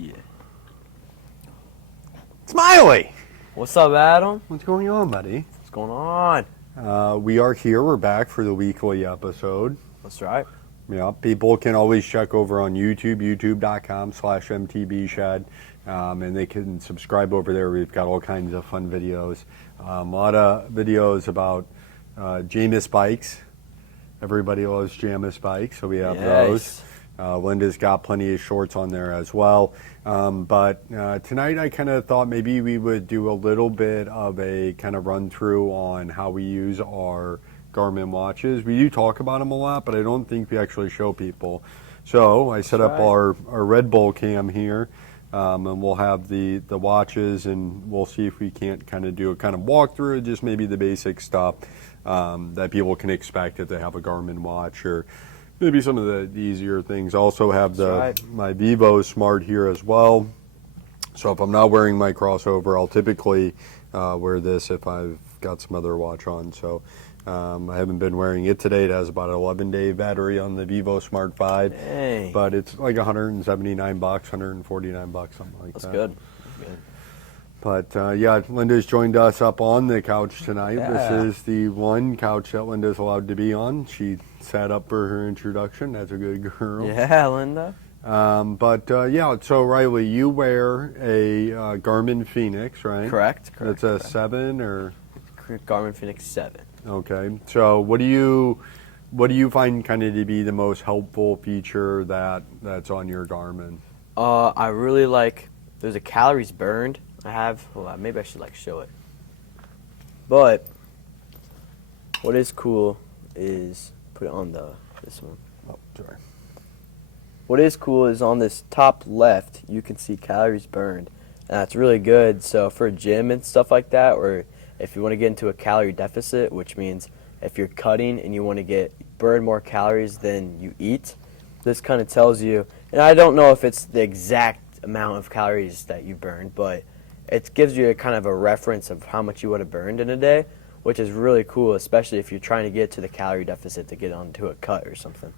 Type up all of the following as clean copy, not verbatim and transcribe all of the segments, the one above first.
Yeah. Smiley! What's up, Adam? What's going on, buddy? What's going on? We are here. We're back for the weekly episode. That's right. Yeah, people can always check over on YouTube, youtube.com/mtbshed, and they can subscribe over there. We've got all kinds of fun videos. A lot of videos about Jamis bikes. Everybody loves Jamis bikes, so we have those. Linda's got plenty of shorts on there as well. But tonight I kind of thought maybe we would do a little bit of a kind of run through on how we use our Garmin watches. We do talk about them a lot, but I don't think we actually show people. So I set up our Red Bull cam here, and we'll have the watches, and we'll see if we can't kind of do a kind of walkthrough, just maybe the basic stuff that people can expect if they have a Garmin watch, or maybe some of the easier things. I also have my Vivo Smart here as well. So if I'm not wearing my crossover, I'll typically wear this if I've got some other watch on. So I haven't been wearing it today. It has about an 11-day battery on the Vivo Smart 5. Dang. But it's like $179, $149, something like that. That's good. But yeah, Linda's joined us up on the couch tonight. Yeah. This is the one couch that Linda's allowed to be on. She sat up for her introduction. That's a good girl. Yeah, Linda. Yeah, so Riley, you wear a Garmin Fenix, right? Correct. That's a 7 or? Garmin Fenix 7. Okay. So what do you find kind of to be the most helpful feature that's on your Garmin? I really like, there's a calories burned. I have, well, maybe I should show it. But what is cool is, put it on this one. Oh, sorry. What is cool is on this top left, you can see calories burned. And that's really good. So for a gym and stuff like that, or if you want to get into a calorie deficit, which means if you're cutting and you want to burn more calories than you eat, this kind of tells you, and I don't know if it's the exact amount of calories that you burned, but it gives you a kind of a reference of how much you would have burned in a day, which is really cool, especially if you're trying to get to the calorie deficit to get onto a cut or something.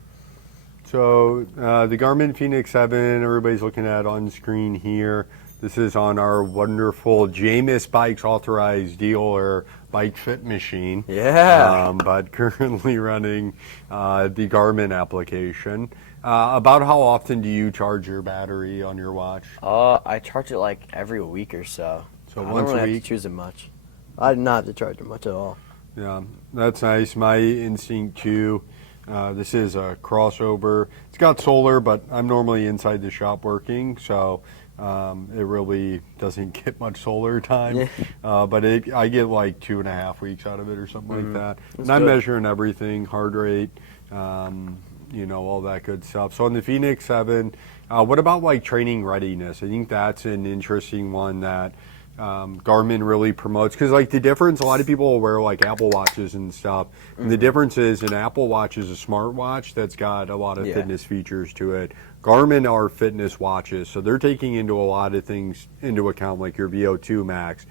So the Garmin Fenix 7, everybody's looking at on screen here. This is on our wonderful Jamis Bikes authorized dealer bike fit machine. Yeah. But currently running the Garmin application. About how often do you charge your battery on your watch? I charge it every week or so. So I once don't really a week? have to choose it much. I do not have to charge it much at all. Yeah, that's nice. My instinct too. This is a crossover. It's got solar, but I'm normally inside the shop working, so it really doesn't get much solar time. Yeah. But I get like 2.5 weeks out of it or something like that. That's and I'm good. measuring everything, heart rate, all that good stuff. So on the Fenix 7, what about training readiness? I think that's an interesting one that Garmin really promotes, because the difference, a lot of people will wear Apple Watches and stuff, and the difference is an Apple Watch is a smartwatch that's got a lot of fitness features to it. Garmin are fitness watches, so they're taking into a lot of things into account, like your VO2 max,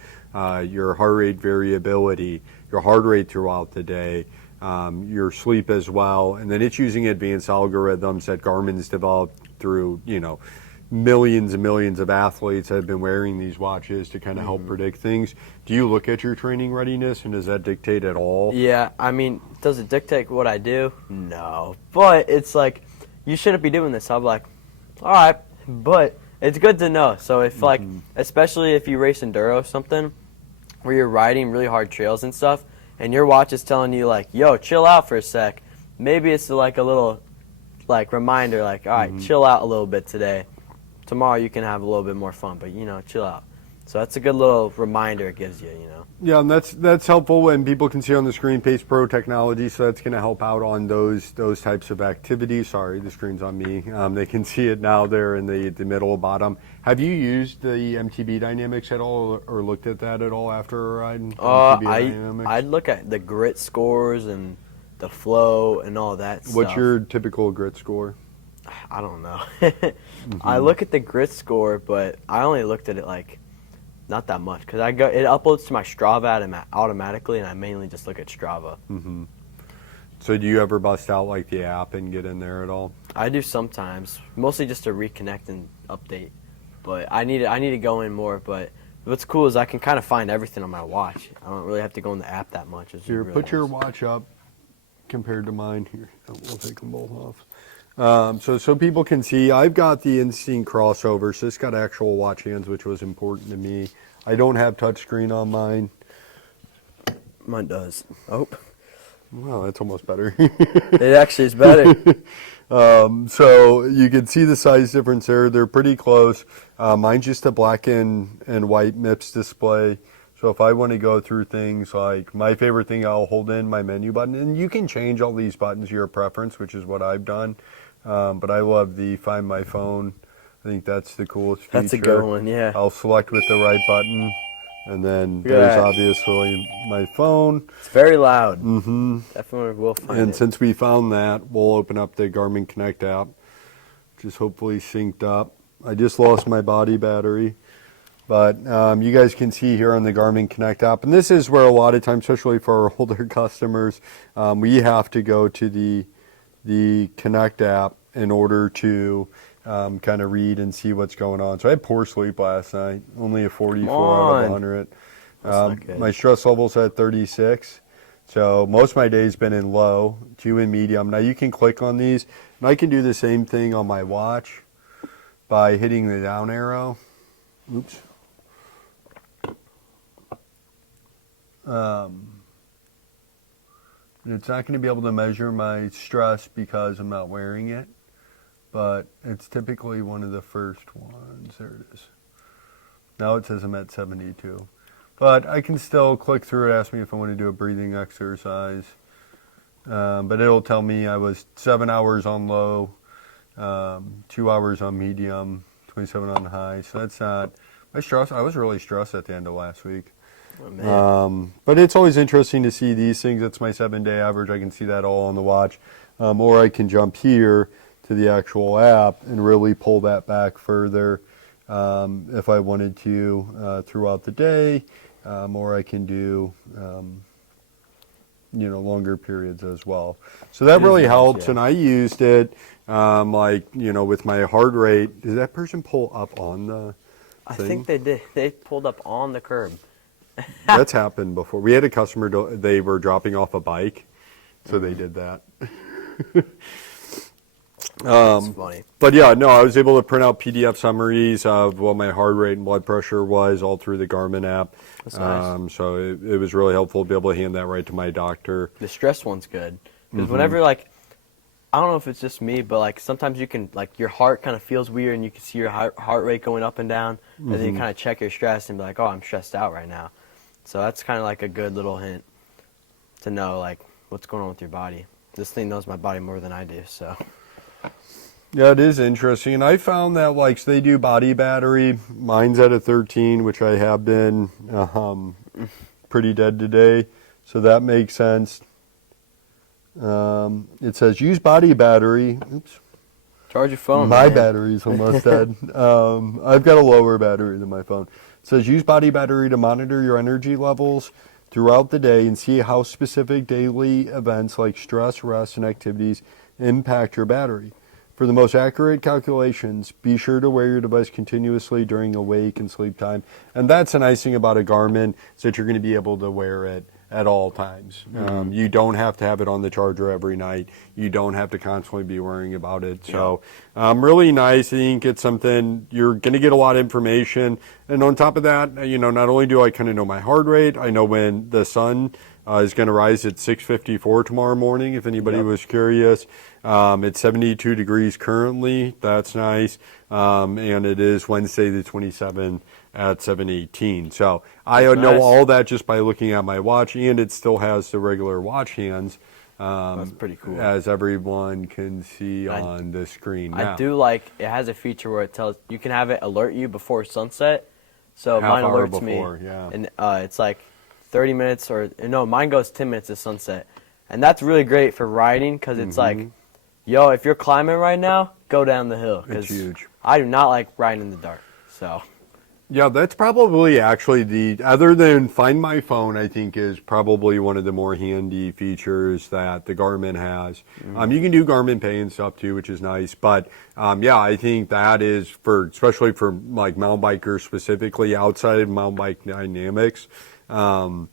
your heart rate variability, your heart rate throughout the day, your sleep as well, and then it's using advanced algorithms that Garmin's developed through millions and millions of athletes that have been wearing these watches to kind of help predict things. Do you look at your training readiness, and does that dictate at all? Yeah, I mean, does it dictate what I do? No. But it's you shouldn't be doing this. I'm like, all right, but it's good to know. So if especially if you race enduro or something, where you're riding really hard trails and stuff, and your watch is telling you yo, chill out for a sec, maybe it's a little reminder, all right, chill out a little bit today. Tomorrow you can have a little bit more fun, but chill out. So that's a good little reminder it gives you, Yeah, and that's helpful, and people can see on the screen Pace Pro technology, so that's going to help out on those types of activities. Sorry, the screen's on me. They can see it now there in the middle bottom. Have you used the MTB Dynamics at all, or looked at that at all after a ride? I'd look at the grit scores and the flow and all that stuff. What's your typical grit score? I don't know. I look at the grit score, but I only looked at it not that much, because it uploads to my Strava automatically, and I mainly just look at Strava. So do you ever bust out the app and get in there at all? I do sometimes, mostly just to reconnect and update. But I need to go in more. But what's cool is I can kind of find everything on my watch. I don't really have to go in the app that much. Here, really put your nice. watch up compared to mine. Here, we'll take them both off. So people can see, I've got the Instinct crossover, so it's got actual watch hands, which was important to me. I don't have touchscreen on mine. Mine does. Oh, Wow, that's almost better. it actually is better. So you can see the size difference there. They're pretty close. Mine's just a black and white MIPS display. So if I want to go through things like my favorite thing, I'll hold in my menu button. And you can change all these buttons to your preference, which is what I've done. But I love the Find My Phone. I think that's the coolest feature. That's a good one, yeah. I'll select with the right button. And then Look at there's that. obviously my phone. It's very loud. Mm-hmm. Definitely will find And it. since we found that, we'll open up the Garmin Connect app, which is hopefully synced up. I just lost my body battery, but you guys can see here on the Garmin Connect app, and this is where a lot of times, especially for our older customers, we have to go to the Connect app in order to kind of read and see what's going on. So I had poor sleep last night, only a 44 out of 100. That's not good. My stress level's at 36. So most of my day's been in low, 2 in medium. Now you can click on these, and I can do the same thing on my watch by hitting the down arrow. Oops. It's not going to be able to measure my stress because I'm not wearing it, but it's typically one of the first ones. There it is. Now it says I'm at 72. But I can still click through it, ask me if I want to do a breathing exercise. But it'll tell me I was 7 hours on low, 2 hours on medium, 27 on high. So that's not my stress. I was really stressed at the end of last week. Oh, man. But it's always interesting to see these things. That's my 7-day average. I can see that all on the watch. Or I can jump here to the actual app and really pull that back further if I wanted to throughout the day. Or I can do, longer periods as well. So that really helps, yeah. and I used it, with my heart rate. Did that person pull up on the I thing? think they did. They pulled up on the curb. That's happened before. We had a customer, they were dropping off a bike, so they did that. That's funny. But yeah, no, I was able to print out PDF summaries of what my heart rate and blood pressure was all through the Garmin app. That's nice. So it was really helpful to be able to hand that right to my doctor. The stress one's good. Because whenever, I don't know if it's just me, but, sometimes you can, your heart kind of feels weird and you can see your heart rate going up and down. And then you kind of check your stress and be like, oh, I'm stressed out right now. So that's kind of a good little hint to know, what's going on with your body. This thing knows my body more than I do, so. Yeah, it is interesting. And I found that, so they do body battery. Mine's at a 13, which I have been pretty dead today. So that makes sense. It says use body battery. Oops. Charge your phone, My man. battery's almost dead. I've got a lower battery than my phone. It says use body battery to monitor your energy levels throughout the day and see how specific daily events like stress, rest, and activities impact your battery. For the most accurate calculations, be sure to wear your device continuously during awake and sleep time. And that's the nice thing about a Garmin, is that you're going to be able to wear it at all times. You don't have to have it on the charger every night. You don't have to constantly be worrying about it. So really nice. I think it's something, you're going to get a lot of information. And on top of that, not only do I kind of know my heart rate, I know when the sun is going to rise at 6:54 tomorrow morning, if anybody was curious. It's 72 degrees currently. That's nice. And it is Wednesday the 27th at 7:18. So I know nice. all that just by looking at my watch, and it still has the regular watch hands. That's pretty cool. As everyone can see on the screen now. I do it has a feature where it tells, you can have it alert you before sunset. So Half mine hour alerts before, me. yeah. And it's 30 minutes no, mine goes 10 minutes to sunset. And that's really great for riding because it's yo, if you're climbing right now, go down the hill. It's huge. I do not like riding in the dark. So Yeah, that's probably actually other than Find My Phone, I think is probably one of the more handy features that the Garmin has. Mm. You can do Garmin Pay and stuff too, which is nice. But yeah, I think that is especially for like mountain bikers specifically outside of mountain bike dynamics. Um,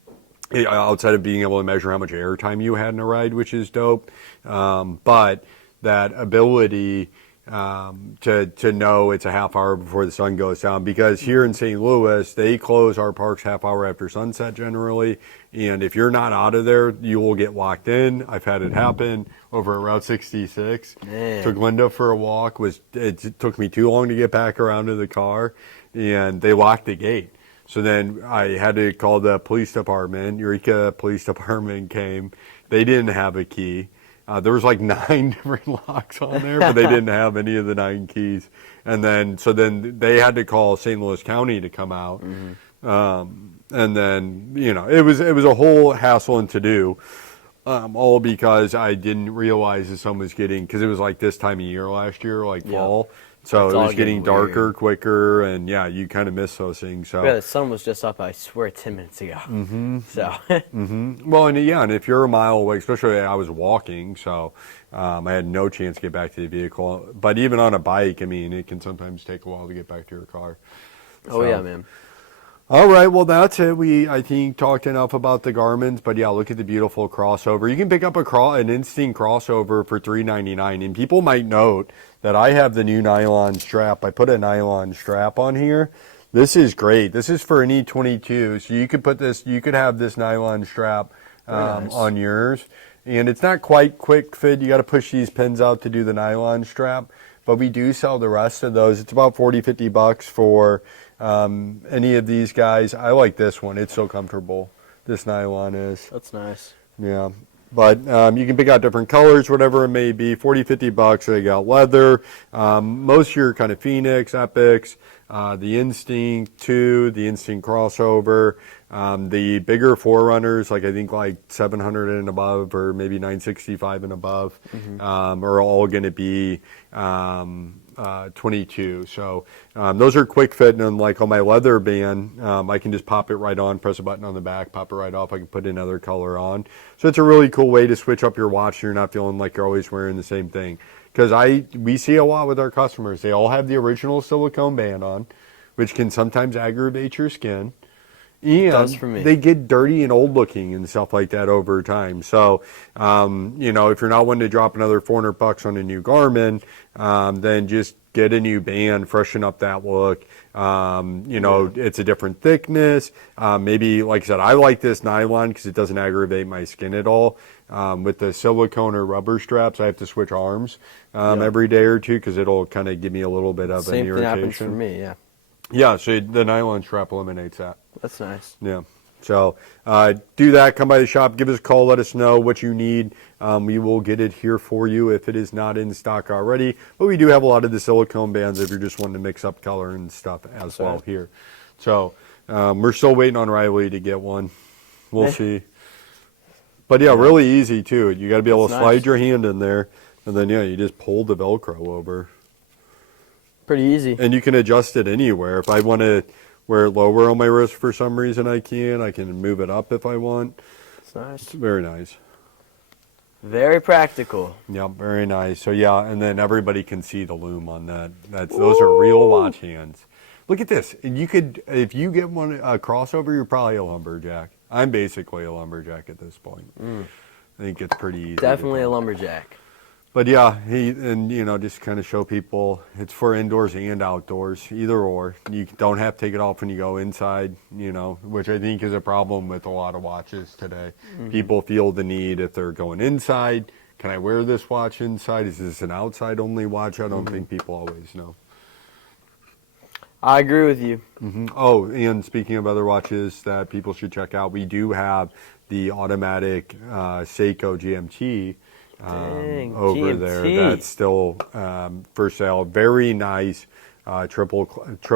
Outside of being able to measure how much airtime you had in a ride, which is dope. But that ability to know it's a half hour before the sun goes down, because here in St. Louis they close our parks half hour after sunset generally, and if you're not out of there you will get locked in. I've had it happen over Route 66. Took Man. Linda for a walk. It took me too long to get back around to the car, and they locked the gate. So then I had to call the police department. Eureka Police Department came. They didn't have a key. There was like 9 different locks on there, but they didn't have any of the 9 keys. And then they had to call St. Louis County to come out. And then it was a whole hassle and to do, all because I didn't realize the sun was getting, because it was like this time of year last year, like Yep. fall. So It's it all was getting getting darker weird. quicker, and yeah, you kind of miss those things. So Yeah, the sun was just up, I swear, 10 minutes ago. So, well, and yeah, and if you're a mile away, especially I was walking, so I had no chance to get back to the vehicle. But even on a bike, I mean, it can sometimes take a while to get back to your car. oh yeah, man. All right, well, that's it. I think, talked enough about the Garmins, but yeah, look at the beautiful crossover. You can pick up an Instinct crossover for $3.99, and people might note that I have the new nylon strap. I put a nylon strap on here. This is great. This is for an E22, so you could have this nylon strap Very nice. on yours, and it's not quite quick fit. You got to push these pins out to do the nylon strap, but we do sell the rest of those. It's about 40, 50 bucks for any of these guys. I like this one. It's so comfortable. This nylon is. That's nice. Yeah. But you can pick out different colors, whatever it may be. 40, 50 bucks. They got leather. Most of your kind of Phoenix, Epics, the Instinct 2, the Instinct crossover, the bigger Forerunners, like I think like 700 and above, or maybe 965 and above, are all going to be 22. So those are quick fit, and like on my leather band, I can just pop it right on, press a button on the back, pop it right off. I can put another color on. So it's a really cool way to switch up your watch, and you're not feeling like you're always wearing the same thing. Because we see a lot with our customers. They all have the original silicone band on, which can sometimes aggravate your skin. And does for me. they get dirty and old looking and stuff like that over time. So, if you're not wanting to drop another 400 bucks on a new Garmin, then just get a new band, freshen up that look. It's a different thickness. Maybe, like I said, I like this nylon because it doesn't aggravate my skin at all. With the silicone or rubber straps, I have to switch arms every day or two because it'll kind of give me a little bit of an Same irritation. thing happens for me, yeah. Yeah, so the nylon strap eliminates that. That's nice. Yeah. So do that. Come by the shop. Give us a call. Let us know what you need. We will get it here for you if it is not in stock already. But we do have a lot of the silicone bands if you're just wanting to mix up color and stuff as well here. So we're still waiting on Riley to get one. We'll see. But yeah, really easy too. You got to be able to slide your hand in there, and then you just pull the Velcro over. Pretty easy. And you can adjust it anywhere. If I want to wear it lower on my wrist for some reason, I can move it up if I want. It's nice. It's very nice. Very practical. Yep, very nice. So yeah, and then everybody can see the loom on that. Those are real watch hands. Look at this. And you could, if you get a crossover, you're probably a lumberjack. I'm basically a lumberjack at this point. I think it's pretty easy. Definitely a lumberjack. But yeah, just kind of show people it's for indoors and outdoors, either or. You don't have to take it off when you go inside, which I think is a problem with a lot of watches today. People feel the need if they're going inside. Can I wear this watch inside? Is this an outside only watch? I don't think people always know. I agree with you. Oh, and speaking of other watches that people should check out, we do have the automatic Seiko GMT. Over GMT. there that's still for sale. Very nice triple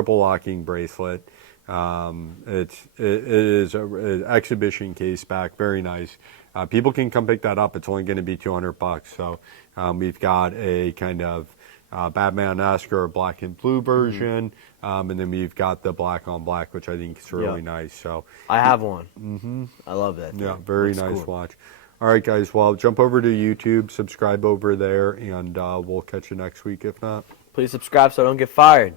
locking bracelet. It is an exhibition case back. Very nice. People can come pick that up. It's only going to be 200 bucks. So we've got a kind of Batman Oscar black and blue version, and then we've got the black on black, which I think is really nice. So I have one. I love that. yeah, thing. very Looks nice cool. watch. All right, guys. Well, jump over to YouTube, subscribe over there, and we'll catch you next week if not. Please subscribe so I don't get fired.